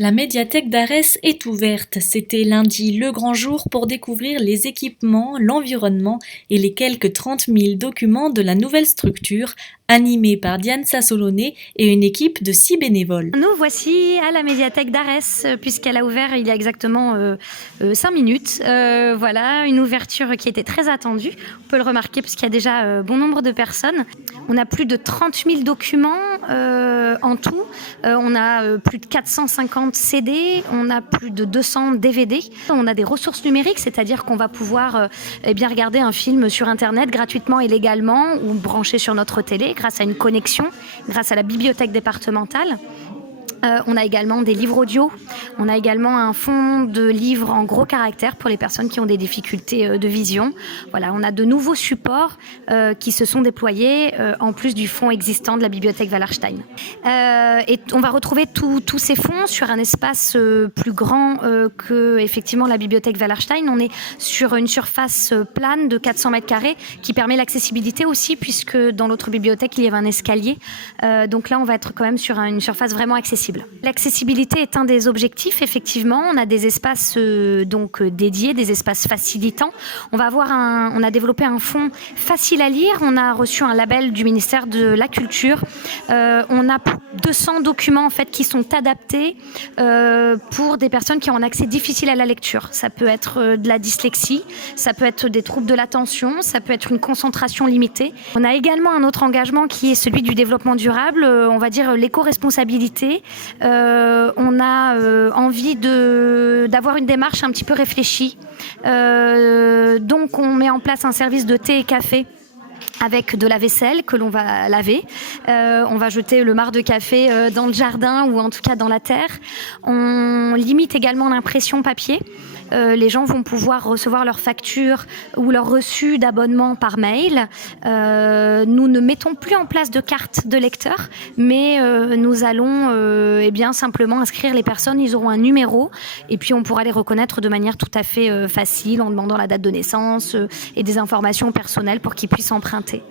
La médiathèque d'Arès est ouverte. C'était lundi le grand jour pour découvrir les équipements, l'environnement et les quelques 30 000 documents de la nouvelle structure, animée par Diane Sassolonnet et une équipe de 6 bénévoles. Nous voici à la médiathèque d'Arès, puisqu'elle a ouvert il y a exactement 5 minutes. Voilà, une ouverture qui était très attendue. On peut le remarquer parce qu'il y a déjà bon nombre de personnes. On a plus de 30 000 documents en tout. On a plus de 450 CD, on a plus de 200 DVD. On a des ressources numériques, c'est-à-dire qu'on va pouvoir regarder un film sur Internet gratuitement et légalement ou brancher sur notre télé grâce à une connexion, grâce à la bibliothèque départementale. On a également des livres audio, on a également un fonds de livres en gros caractères pour les personnes qui ont des difficultés de vision. Voilà, on a de nouveaux supports qui se sont déployés en plus du fonds existant de la bibliothèque Wallerstein. Et on va retrouver tous ces fonds sur un espace plus grand que effectivement la bibliothèque Wallerstein. On est sur une surface plane de 400 mètres carrés qui permet l'accessibilité aussi, puisque dans l'autre bibliothèque il y avait un escalier. Donc là on va être quand même sur une surface vraiment accessible. L'accessibilité est un des objectifs, effectivement. On a des espaces dédiés, des espaces facilitants. On a développé un fonds facile à lire. On a reçu un label du ministère de la Culture. On a 200 documents en fait qui sont adaptés pour des personnes qui ont un accès difficile à la lecture. Ça peut être de la dyslexie, ça peut être des troubles de l'attention, ça peut être une concentration limitée. On a également un autre engagement qui est celui du développement durable, on va dire l'éco-responsabilité. On a envie d'avoir une démarche un petit peu réfléchie. Donc on met en place un service de thé et café avec de la vaisselle que l'on va laver. On va jeter le marc de café dans le jardin ou en tout cas dans la terre. On limite également l'impression papier. Les gens vont pouvoir recevoir leurs factures ou leurs reçus d'abonnement par mail. Nous ne mettons plus en place de carte de lecteur, mais nous allons simplement inscrire les personnes. Ils auront un numéro et puis on pourra les reconnaître de manière tout à fait facile en demandant la date de naissance et des informations personnelles pour qu'ils puissent emprunter.